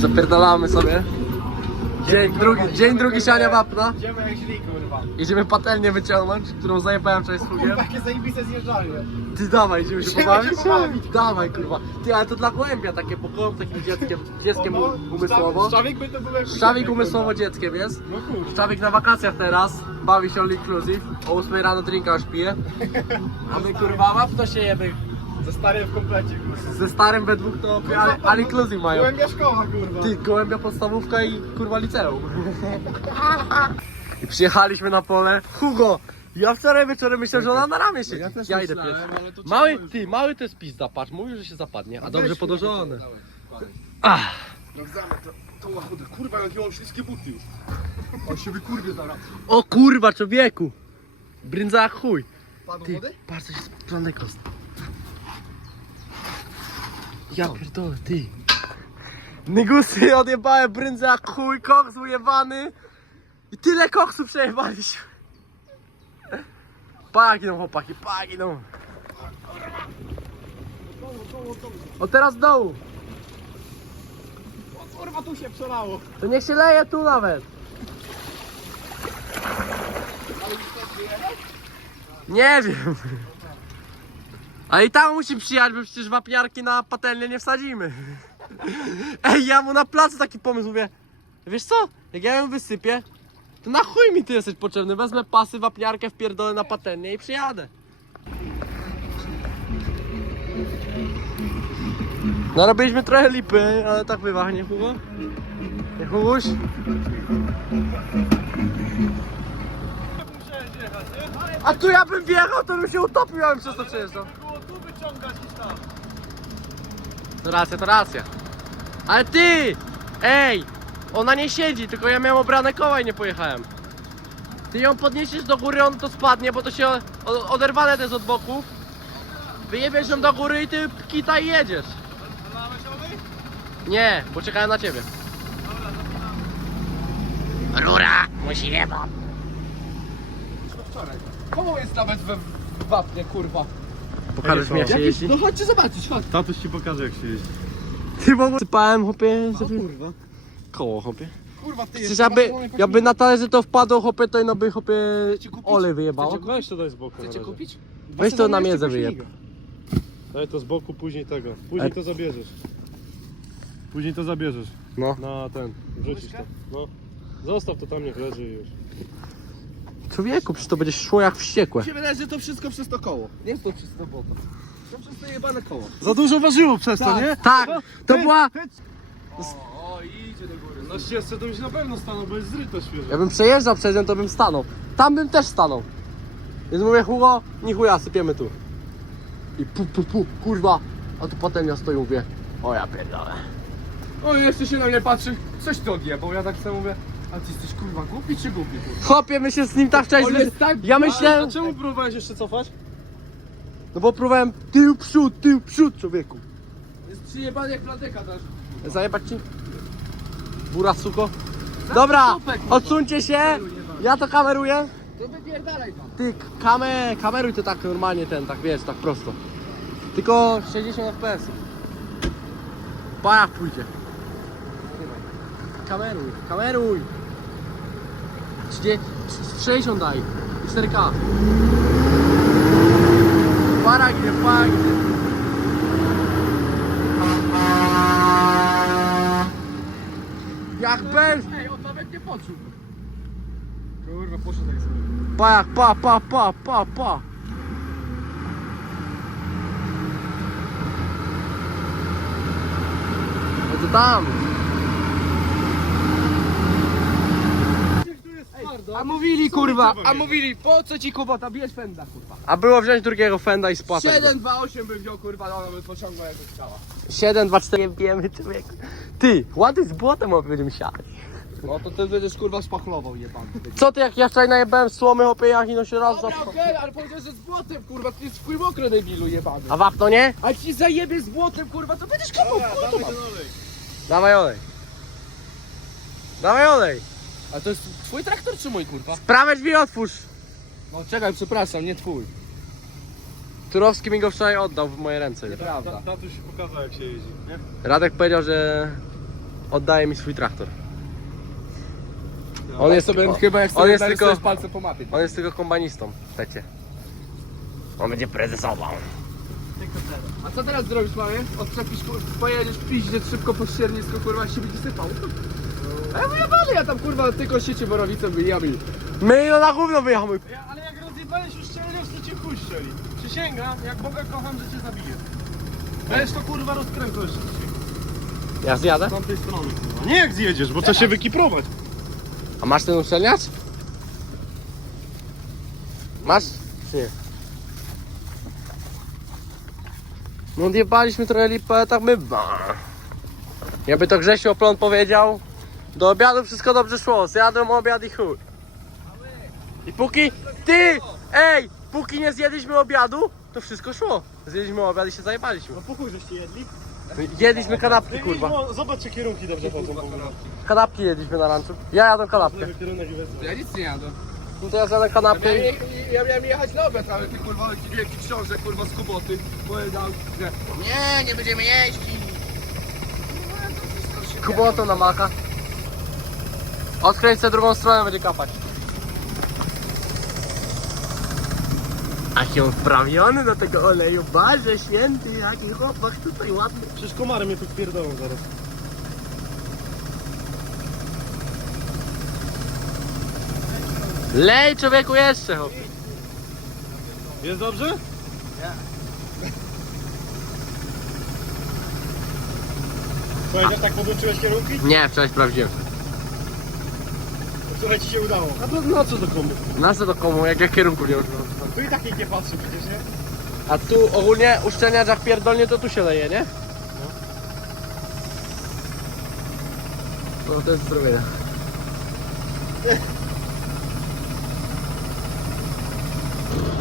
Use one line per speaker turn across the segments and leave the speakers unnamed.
Zapierdalamy sobie. Dzień drugi, dzień drugi siania wapna.
Idziemy jak źli, kurwa.
Idziemy patelnię wyciągnąć, którą zajebałem wczoraj z hugiem.
Jakie zajebiste zjeżdżały.
Ty dawaj, idziemy się
Idziemy
pobawić?
się pobawić.
Dawaj kurwa. Ty, ale to dla gołębia takie, bo gołąb takim dzieckiem, dzieckiem
No,
umysłowo.
Szczawik by to był jak
Szczawik
kurwa.
umysłowo dzieckiem jest.
No.
Szczawik na wakacjach teraz, bawi się all inclusive. O 8 rano drinka już pije. A my kurwa wapno się jemy.
Ze starym w komplecie, kurwa.
Ze starym we dwóch to all, all inclusive mają.
Byłem Mieszkowa, kurwa.
Ty, gołębia podstawówka i kurwa liceum. I przyjechaliśmy na pole. Hugo! Ja wczoraj wieczorem myślałem, że ona na ramię siedzi.
Ja też
Ja idę
myślałem,
pierwszy.
ale to
Mały, ty, mały to jest pizda, patrz, mówił, że się zapadnie, a dobrze
Weź,
podłożone. Ach,
No zamę to, to łachudę. Kurwa, jakie mam śliskie buty już. On się wykurwie zaraz.
o kurwa, człowieku! Jak chuj.
Padł
Ty,
wody?
patrz, coś jest planek kost. Ja pierdolę, ty. Nygusy odjebałem brędzę jak chuj, koks ujebany. I tyle koksu przejebaliśmy. Paki idą chłopaki, paki idą. O teraz w dołu.
O kurwa, tu się przelało.
To niech się leje tu nawet. Nie wiem. A i tam musi przyjechać, bo przecież wapniarki na patelnię nie wsadzimy. Ej, ja mu na placu taki pomysł mówię. Wiesz co? Jak ja ją wysypię, to na chuj mi ty jesteś potrzebny. Wezmę pasy, wapniarkę, wpierdolę na patelnię i przyjadę. Narobiliśmy trochę lipy, ale tak bywa, nie Hugo? Nie Huguś? A tu ja bym wjechał, to bym się utopił, ja bym przez to przejeżdżał.
Było tu wyciągać niż tam.
To racja, to racja. Ale ty! Ej! Ona nie siedzi, tylko ja miałem obrane koła i nie pojechałem. Ty ją podniesiesz do góry, on to spadnie, bo to się o- oderwane to jest od boku. Wyjebiesz ją do góry i ty kita i jedziesz. Nie, bo czekają na ciebie. Rura! Musi jebać.
Wczoraj. Koło jest nawet we w wapnie, kurwa.
Pokażesz mi jak się jeździ?
No chodźcie zobaczyć, chodź.
Tatuś ci pokaże jak się jeździ.
Ty bo sypałem chłopie,
O kurwa.
Koło chłopie.
Kurwa, ty
Przecież jakby, jakby na talerze to wpadło chłopie, to no by
Chcecie kupić?
olej wyjebało.
Chcecie
Weź to daj z boku. na
Chcecie
razie.
kupić?
Weź to na miedzę wyjeb.
Daj to z boku, później tego. Później
Ale-
to zabierzesz. Później to zabierzesz.
No.
Na ten, wrzucisz to. No. Zostaw to tam, niech leży i już.
Człowieku, przecież to będzie szło jak wściekłe.
Mi się wydaje, że to wszystko przez to koło. Nie jest to przez to błoto. To przez to jebane koło.
Za dużo ważyło przez
to, nie?
Tak, to była...
O, o, idzie do góry.
Na ścieżce to byś na pewno stanął, bo jest zryte świeże.
Ja bym przejeżdżał przez nią, to bym stanął. Tam bym też stanął. Więc mówię, Hugo, nie chuja, sypiemy tu. I pu, pu, pu, kurwa. A tu potem ja stoję, mówię, o ja pierdolę.
O, jeszcze się na mnie patrzy. Coś ty odjebał. Ja tak sobie mówię, a ty jesteś kurwa głupi czy głupi? Kurwa?
Chłopie, my się z nim tak wcześniej...
Jest tak-
Ja
A
myślałem...
czemu próbowałeś jeszcze cofać?
No bo próbowałem tył, przód, tył, przód, człowieku.
Jest przyjebany jak platyka też.
Zajebać ci? Bura, suko. Dobra,
dupę, kurwa.
odsuńcie się. Ja to kameruję.
To wypierdalaj tam.
Ty, kamer, kameruj to tak normalnie ten, tak wiesz, tak prosto. Tylko 60 fps. Pa jak pójdzie. Kameruj, kameruj. 30, 60 daj. I 4K. Para gdzie, para gdzie. Jak bez,
Ej, on nawet nie poczuł. Kurwa, poszedł jak sobie.
pa jak, pa, pa, pa, pa, pa. No to tam.
A mówili kurwa, a mówili po co ci kubota, bierz fenda kurwa.
A było wziąć drugiego fenda i spłatać.
7, 2, 8 bym wziął kurwa, no ona by pociągnął jak chciała.
7, 2, 4, wiemy człowieku. Ty, ładny z błotem będziemy siać.
No to ty będziesz kurwa szpachlował jebany.
Co ty, jak ja wczoraj najebałem słomy, hopie, jak ino się raz
Dobra, okej, ale powiedziałeś, że z błotem kurwa, ty jest twój mokry debilu jebany.
A wapno nie?
A ci zajebie z błotem kurwa, to będziesz kopał w kurwa.
Dawaj olej. Dawaj olej.
A to jest twój traktor czy mój kurwa?
Prawe drzwi otwórz.
No czekaj, przepraszam, nie twój.
Turowski mi go wczoraj oddał w moje ręce.
Prawda.
Tatuś pokazał jak się jeździ, nie?
Radek powiedział, że oddaje mi swój traktor. On jest,
sobie
on,
chyba jak
on
sobie
jest
tylko... palce po mapie.
on jest tylko kombanistą w tecie. On będzie prezesował.
A co teraz zrobisz, mamy? Odczepisz, pojedziesz piździec szybko po ściernisku, kurwa, się będzie sypał. A ja wyjebany, ja tam kurwa tylko sieci borowicą wyjami.
My no na gówno wyjechamy.
Ja, ale jak rozjebałeś uszczelnią, to cię chuj strzeli. Przysięgam, jak Boga kocham, że cię zabiję. Weź to kurwa rozkręcę jeszcze dzisiaj.
Ja zjadę.
Z tamtej strony kurwa. Nie jak zjedziesz, bo trzeba się wykiprować.
A masz ten uszczelniacz? Masz? Czy Nie. No odjebaliśmy trochę lipę, tak my... Jakby to Grzesiu Oplon powiedział, do obiadu wszystko dobrze szło, zjadłem obiad i chuj. I póki... Ty! Ej! Póki nie zjedliśmy obiadu, to wszystko szło. Zjedliśmy obiad i się zajebaliśmy.
No pokój żeście jedli.
Jedliśmy kanapki, kurwa.
No, zobacz, jakie kierunki dobrze chodzą. kurwa.
Kanapki jedliśmy na lunchu. Ja jadłem kanapkę.
Lewy kierunek i wezmę.
Ja nic nie jadę.
No to ja zjadłem
Ja
kanapkę i...
ja miałem jechać na obiad, ale ty kurwa wielki książę kurwa z kuboty powiedział, że nie, nie będziemy jeździć.
Kubotą na maka. Odkręć se drugą stronę, będzie kapać. A się wprawiony do tego oleju, Boże święty, jaki chłopak tutaj ładny.
Przecież komary mnie tu pierdolą zaraz.
Lej człowieku jeszcze, chłopie.
Jest dobrze? Nie. Powiedziesz, tak podłączyłeś kierunki?
Nie, wczoraj sprawdziłem.
Wczoraj ci się udało. A to na co do komu?
Na co to komu, jak ja kierunku nie używam.
Tu i tak nikt nie patrzy przecież, nie?
A tu ogólnie uszczelniacz jak pierdolnie, to tu się leje, nie? No to jest zrobione.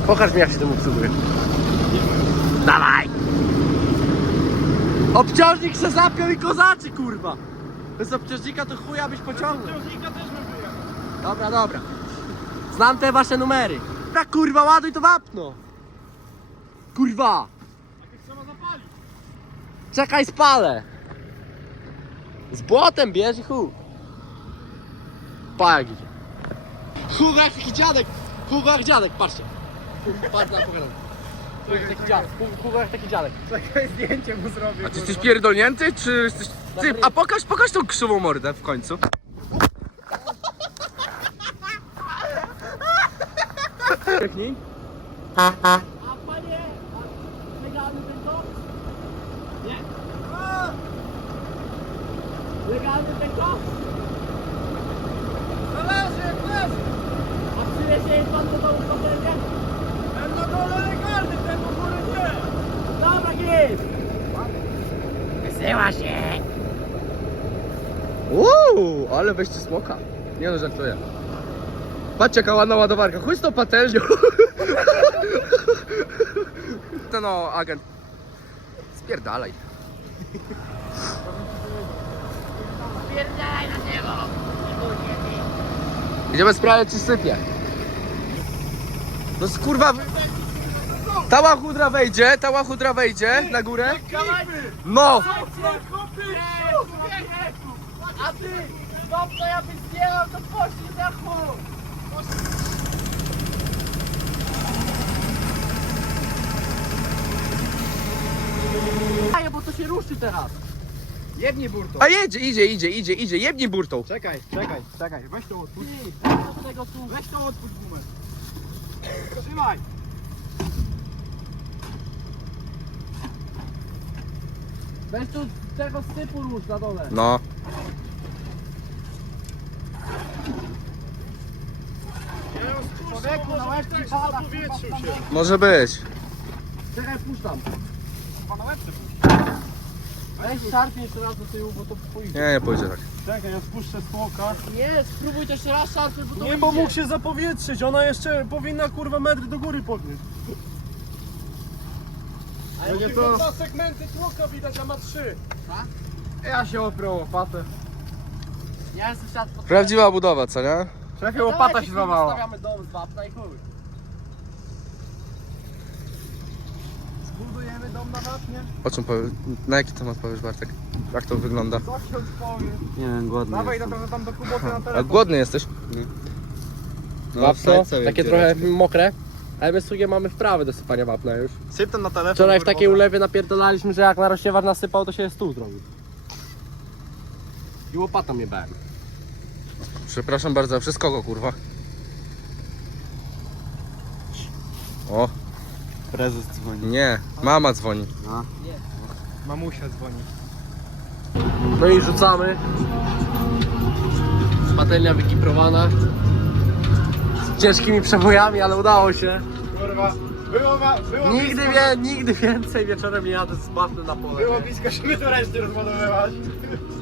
Pokaż mi jak się tym obsługuje. Dawaj! Obciążnik se zapiął i kozaczy, kurwa! Bez obciążnika to chuja byś pociągnął.
Też.
Dobra, dobra. Znam te wasze numery. Tak kurwa, ładuj to wapno. Kurwa!
Trzeba zapalić.
Czekaj, spalę. Z błotem bierz i chuj. Pa jak idzie. Chuga jak taki dziadek. Chuga jak dziadek, patrzcie. Patrz na. Chuga jak taki dziadek. Jak taki dziadek.
Czekaj, zdjęcie mu zrobię.
A ty jesteś pierdolnięty, czy jesteś... Ty, a pokaż, pokaż tą krzywą mordę w końcu.
Pęknij. A panie, a legalny ten kok? Nie. Legalny ten kok?
Zależy jak leży.
A przywiezie pan do domu patelnię?
Ten na dole legalny, ten do góry nie.
Dobra, git! Wysyła się!
Uuu, ale weźcie smoka. Nie no, żartuję. Patrzcie jaka ładna ładowarka, chuj z tą patelnią. To no, agent. Spierdalaj.
Pierdalaj na niebo!
Idziemy sprawdzić, czy sypie. No kurwa... Ta łachudra wejdzie, ta łachudra wejdzie na górę. No!
A ty, to ja byś zdjęłam, to poszli na chuj! bo to się ruszy teraz!
Jebnie burto.
A jedzie, idzie, idzie, idzie, idzie, jebnij burtą.
Czekaj, czekaj, czekaj, weź to odpuść.
Z tego tu...
Weź to odpuść gumę. Trzymaj.
Weź tu tego sypu rusz na dole.
No.
Człowieku, na łebki pada,
Zapowietrzył się.
Może być.
Czekaj, puszczam.
Pana łebce
Weź szarpnij jeszcze raz do tyłu, bo to pójdzie.
Nie, nie pójdzie tak.
Czekaj, ja spuszczę smoka.
Nie, spróbuj to jeszcze raz szarpnąć, bo to
Nie, bo mógł się zapowietrzyć, ona jeszcze powinna kurwa metr do góry podnieść.
Ale
Tylko
to...
dwa segmenty tłoka widać, a ma trzy.
Ja się oprę łopatę.
Ja jestem.
Prawdziwa budowa, co nie?
Szefie, łopata
Dawaj,
się złamała.
Stawiamy dom z wapna i chuj.
Zbudujemy dom na wapnie.
O czym powie... Na jaki temat powiesz, Bartek? Jak to wygląda?
Co ksiądz powie?
Nie wiem, głodny
Dawaj na pewno tam do kuboty na
A
telefon.
głodny jesteś?
Wapno, takie trochę mokre. Ale my sługie mamy wprawy do sypania wapna już.
Syp tam na telefon.
Wczoraj w
kurwa.
takiej ulewie napierdolaliśmy, że jak na rozsiewacz nasypał, to się stół zrobił. I łopatą mnie bałem.
Przepraszam bardzo, a przez kogo kurwa? O,
Prezes dzwoni.
nie, mama dzwoni.
Mamusia dzwoni.
No i rzucamy. Patelnia wykiprowana. Z ciężkimi przebojami, ale udało się.
Kurwa, było, ma, było
Nigdy,
blisko,
wie, nigdy więcej wieczorem nie jadę z na pole.
Było blisko, żeby to resztę rozładowywać.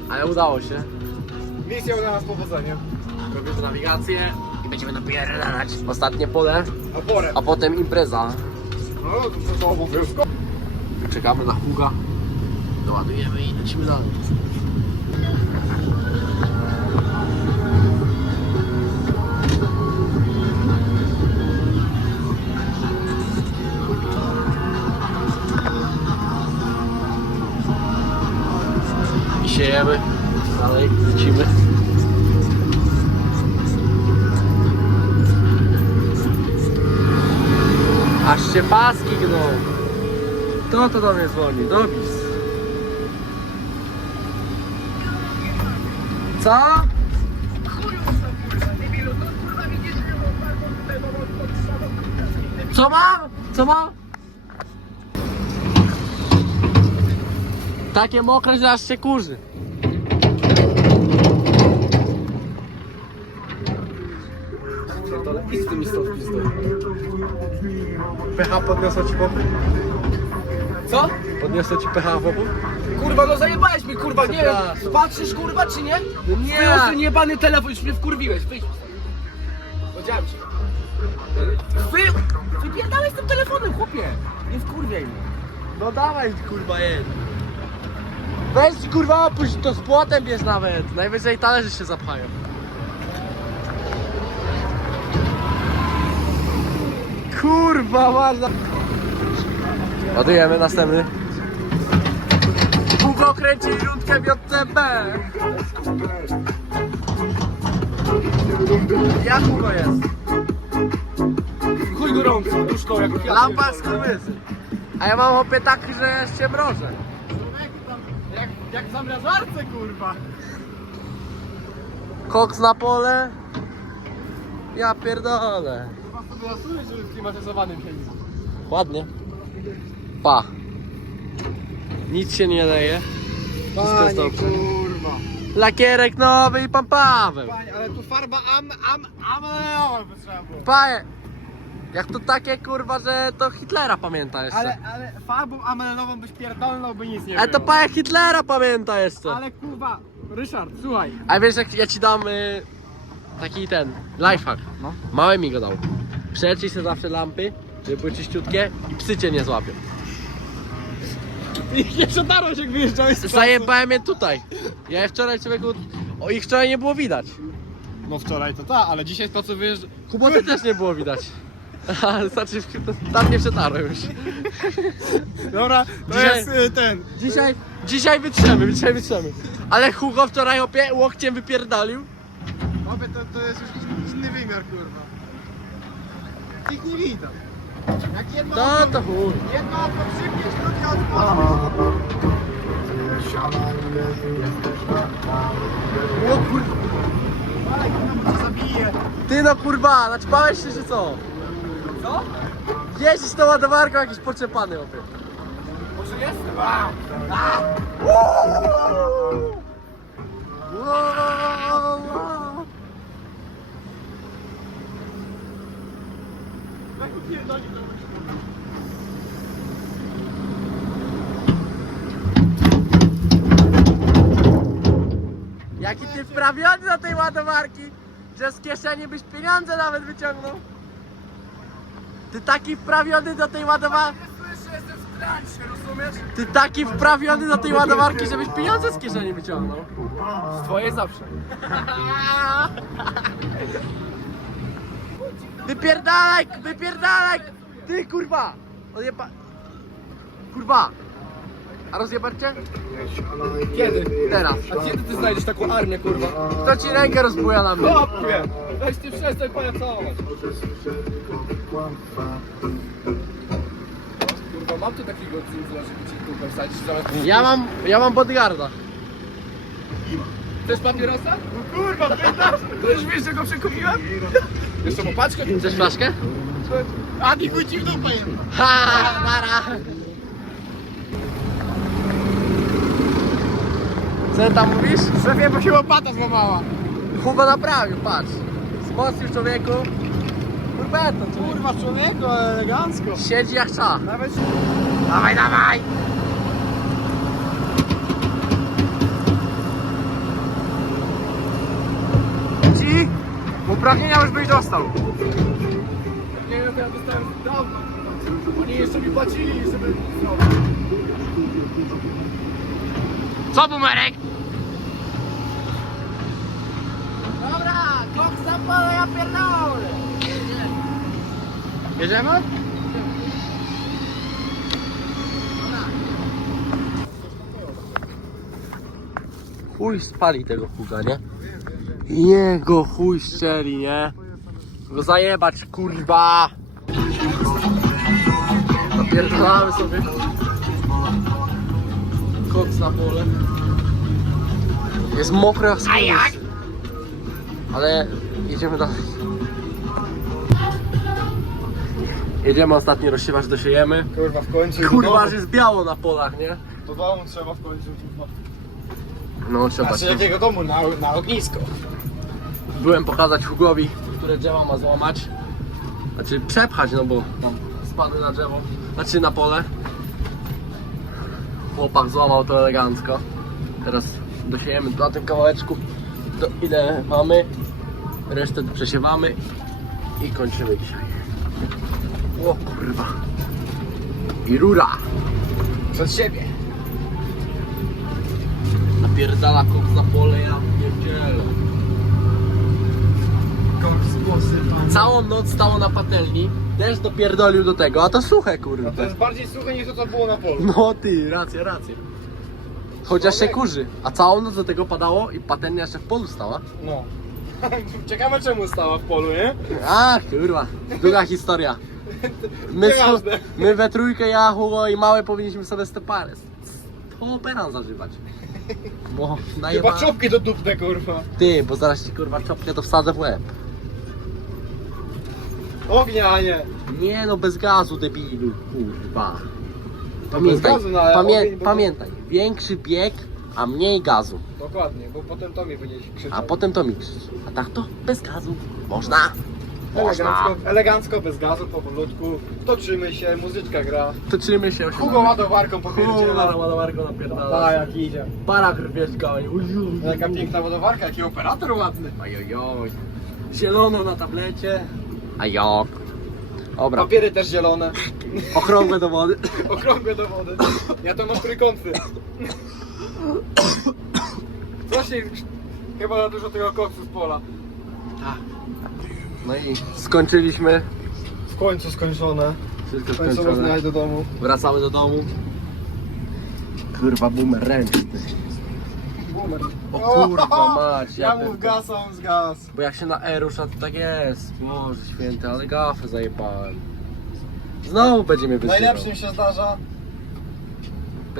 Ale udało się.
Misja udała nas powodzeniem.
Robimy nawigację i będziemy napierdalać ostatnie pole,
A porę.
a potem impreza.
No, to to obowiązkowo.
Czekamy na Huga. Doładujemy i lecimy dalej. Paski gną. Kto to do mnie dzwoni? Dobis. Co? Co mam? Co mam? Takie mokre, że aż się kurzy. I z tymi stąd
PH podniosło ci boku?
Co?
Podniosę ci pH w obu?
Kurwa, no zajebałeś mnie, kurwa, nie wiem.
Przepraszam.
Patrzysz, kurwa, czy nie?
Nie.
Wyjął ten jebany telefon, już mnie wkurwiłeś, wyjdź. Powiedziałem ci. Wy... Wypierdałeś tym telefonem, chłopie. Nie wkurwiaj mnie.
No dawaj kurwa jedź. Weź kurwa opuść to z płotem bierz nawet. Najwyżej talerze się zapchają. Kurwa ładna. Ładujemy następny. Hugo kręci rundkę w JCB. Jak Hugo jest?
Chuj gorąco, duszno, jak
Lampa skurwysy. A ja mam opie tak, że się mrożę.
Jak, jak w zamrażarce, kurwa.
Koks na pole. Ja pierdolę.
Zasłużyć, żeby w klimatyzowanym siedzieć.
Ładnie. Pa. Nic się nie leje. Wszystko jest dobrze.
kurwa.
Lakierek nowy i pan Paweł.
Panie, ale tu farba am, am, amaleowa by trzeba było.
Panie. Jak to takie kurwa, że to Hitlera pamięta jeszcze.
Ale, ale farbą amelenową byś pierdolnął, by nic nie
Ale to
było.
panie Hitlera pamięta jeszcze.
Ale kurwa, Ryszard, słuchaj.
A wiesz jak ja ci dam y, taki ten lifehack.
No.
Mały mi go dał. Przeleciej sobie zawsze lampy, żeby były czyściutkie i psy cię nie złapią.
Ich nie przetarłeś jak wyjeżdżałeś z pracy.
Zajebałem je tutaj. Ja je wczoraj człowieku. O ich wczoraj nie było widać.
No wczoraj to ta, ale dzisiaj to co wyjeżdża...
Kuboty też nie było widać. Ale znaczy tam nie przetarłem już.
Dobra, to
Dzisiaj-
jest y, ten.
Dzisiaj, dzisiaj wytrzemy, dzisiaj wytrzemy. Ale Hugo wczoraj opie łokciem wypierdalił.
Obie to, to jest już inny wymiar, kurwa. Ich nie widać. Jak jedno
To to chuj.
Jedno drugie otworzysz.
O kur...
Ale kurwa, cię zabije.
Ty no kurwa, naćpałeś się czy co?
Co?
Jeździsz tą ładowarką jakiś poczepany opie.
Może jestem?
Jaki ty wprawiony do tej ładowarki, że z kieszeni byś pieniądze nawet wyciągnął. Ty taki wprawiony do tej ładowarki. Ty taki wprawiony do tej ładowarki, żebyś pieniądze z kieszeni wyciągnął.
Twoje zawsze.
Wypierdalaj, wypierdalaj! Ty kurwa! Odjepa... Kurwa! A rozjebać cię?
Kiedy?
Teraz.
A kiedy ty znajdziesz taką armię, kurwa?
Kto ci rękę rozbuja na mnie?
Chłopie! Weź ty przestań pajacować. Kurwa, mam tu takiego cyzla, żeby ci tu wsadzić.
Ja mam, ja mam bodyguarda.
Chcesz papierosa? Kurwa, pytasz? To już wiesz, że go przekupiłem? Jeszcze mu paczkę?
Chcesz flaszkę?
A, nie chuj ci w dupę!
Ha, nara. Co tam mówisz?
Szefie, bo się łopata złamała.
Hugo naprawił, patrz. Wzmocnił człowieku. Kurbeto, człowiek.
Kurwa, człowieku, elegancko.
Siedzi jak cza.
Nawet
Dawaj, dawaj!
ci uprawnienia już byś dostał.
Nie, no to ja dostałem dawno. Oni jeszcze mi płacili, żeby.
Co bumerek? Dobra, kok zapala, ja pierdolę.
Jedziemy?
Chuj spali tego Huga, nie? Jego chuj szczeli, nie? Go zajebać, kurwa! Napierdalamy sobie koc na pole. Jest skurwys. Ale jedziemy dalej. Jedziemy ostatni rozsiewacz, dosiejemy.
Kurwa, w końcu.
Kurwa, że jest biało na polach, nie?
Do domu trzeba w końcu. kurwa.
No trzeba.
Znaczy jakiego domu? Na, na ognisko.
Byłem pokazać Hugowi, które drzewa ma złamać. Znaczy przepchać, no bo tam spadły na drzewo. Znaczy na pole. Chłopak złamał to elegancko. Teraz dosiejemy na tym kawałeczku do ile mamy. Resztę przesiewamy i kończymy dzisiaj. O kurwa. I rura.
Przez siebie.
Napierdala kok na pole, ja pierdzielę. Całą noc stało na patelni, deszcz dopierdolił do tego, a to suche kurde.
to jest bardziej suche niż to, co było na polu.
No ty, racja, racja. Chociaż się kurzy, a całą noc do tego padało i patelnia jeszcze w polu stała.
No. Ciekawe czemu stała w polu, nie?
A kurwa, długa historia. My,
Nieważne.
my we trójkę, ja, Hugo i Małe powinniśmy sobie steparę. To peran zażywać. Bo
Chyba
najeba...
czopki do dupne, kurwa.
Ty, bo zaraz ci kurwa czopkę to wsadzę w łeb.
Ognia, a nie.
Nie no, bez gazu debilu, kurwa. Pamiętaj,
bez gazu, no, ale
pamię
ogień, bo-
pamiętaj, większy bieg, a mniej gazu.
Dokładnie, bo potem to mi będzie krzyczał.
A potem to mi krzyczy. A tak to bez gazu. Można. Można.
Elegancko, elegancko, bez gazu, powolutku. Toczymy się, muzyczka gra.
Toczymy się.
Hugo ładowarką
Kurwa,
popierdziela.
ładowarką
Tak,
napierdala.
jak idzie.
Para krwieczka.
Jaka piękna ładowarka, jaki operator ładny.
Ajojoj. Zielono na tablecie. Ajok. Dobra,
Papiery też zielone,
okrągłe dowody.
okrągłe dowody. Ja to mam trójkąty. Właśnie, chyba za dużo tego koksu z pola.
No i skończyliśmy.
W końcu skończone.
Wszystko skończone.
do domu.
Wracamy do domu. Kurwa, boomer ręczny.
Boomer.
O kurwa mać,
Ja
ja
mu z gaz.
Bo jak się na E rusza, to tak jest. Boże święty, ale gafę zajebałem. Znowu będzie mnie wyzywał.
Najlepszym się zdarza.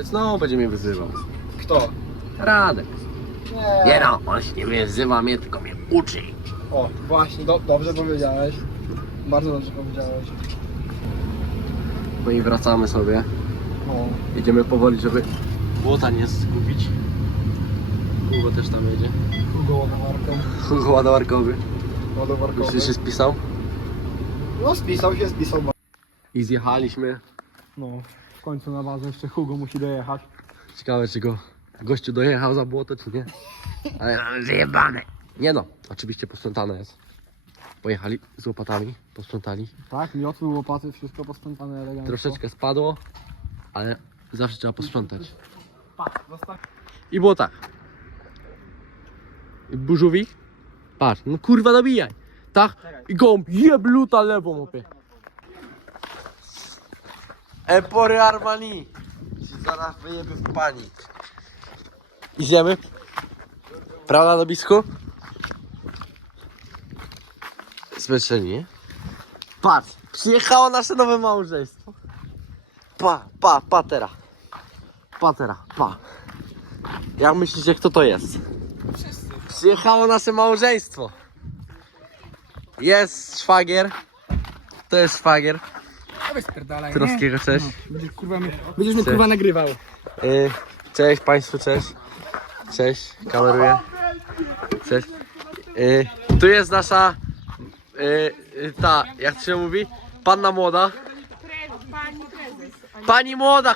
Znowu będzie mnie wyzywał.
Kto?
Radek.
Nie.
Nie no, on się nie wyzywa mnie, tylko mnie uczy.
O, właśnie, do, dobrze powiedziałeś. Bardzo dobrze powiedziałeś.
No i wracamy sobie.
No.
Jedziemy powoli, żeby błota nie zgubić. Hugo też tam jedzie.
Hugo ładowarką.
Hugo ładowarkowy.
Ładowarkowy.
Myślisz, że się spisał?
No spisał się, spisał.
I zjechaliśmy.
No, w końcu na bazę jeszcze Hugo musi dojechać.
Ciekawe, czy go gościu dojechał za błoto, czy nie. Ale mamy zjebane. Nie no, oczywiście posprzątane jest. Pojechali z łopatami, posprzątali.
Tak, miotły, łopaty, wszystko posprzątane elegancko.
Troszeczkę spadło, ale zawsze trzeba posprzątać.
Zostaw...
I było tak. I Burzówik. Patrz, no kurwa nabijaj. Tak? I gąb, jeb luta lewą opie. Empory Armani. zaraz wyjemy w panik. Idziemy? Prawda, Dobisku? Zmęczeni, nie? Patrz, przyjechało nasze nowe małżeństwo. Pa, pa, patera. Patera, pa. Jak myślicie, kto to jest? Przyjechało nasze małżeństwo. Jest szwagier. To jest szwagier.
Spierdalaj,
Troskiego, cześć.
Będziesz, kurwa, mnie, będziesz mnie
Cześć.
kurwa nagrywał.
Y, cześć Państwu, cześć. Cześć, kameruję. Cześć. Y, tu jest nasza, y, y, ta, jak to się mówi? Panna młoda. Pani młoda,